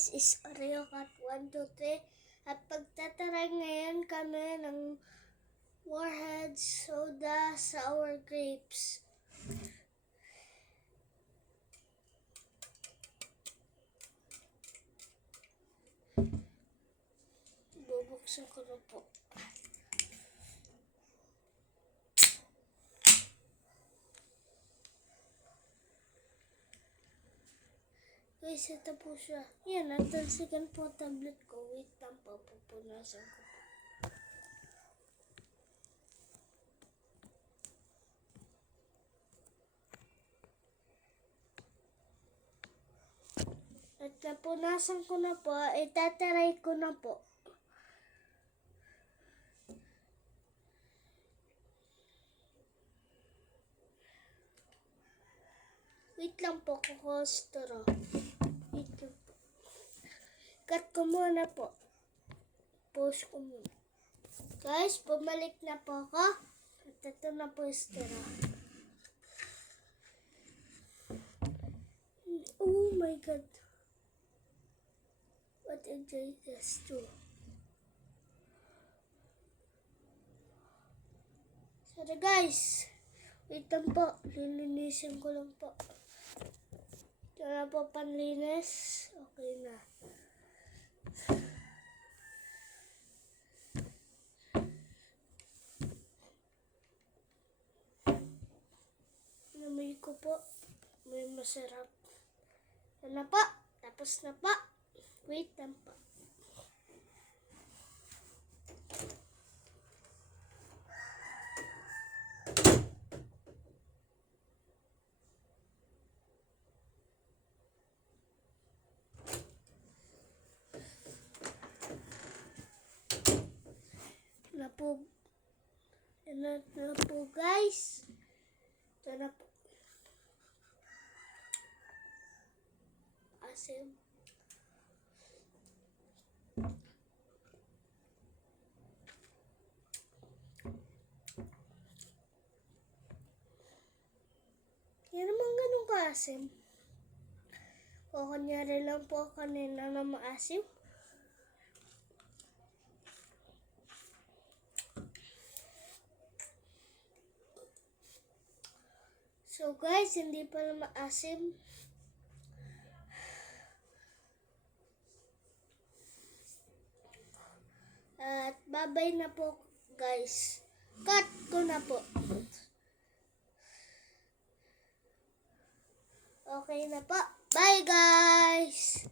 guys, is Oreo Cat 1, 2, 3. At pagtataray ngayon kami ng Warheads Soda Sour Grapes. Bubuksan ko na po. Guys, ito po siya. Yan, natalsikan po tablet ko. Wait lang po, pupunasan ko. At napunasan ko na po, itataray ko na po. Wait lang po, kukostro. Wait lang po. Cut ko muna po. Pause ko muna. Guys, bumalik na po ako. At ito na po yung straw. Oh my God. What enjoy this too. Sorry guys. Wait lang po. Lilinisin ko lang po. Ito na po panlinis. Okay na. Namay ko po. May masarap. Ito na po. Tapos na po. Wait lang po. Ito na po guys. Ito na po. Asim. Yan naman ganun kaasim. O kunyari lang po kanina na maasim. So guys, hindi pa na maasim. At babay na po guys. Cut ko na po. Okay na po. Bye guys!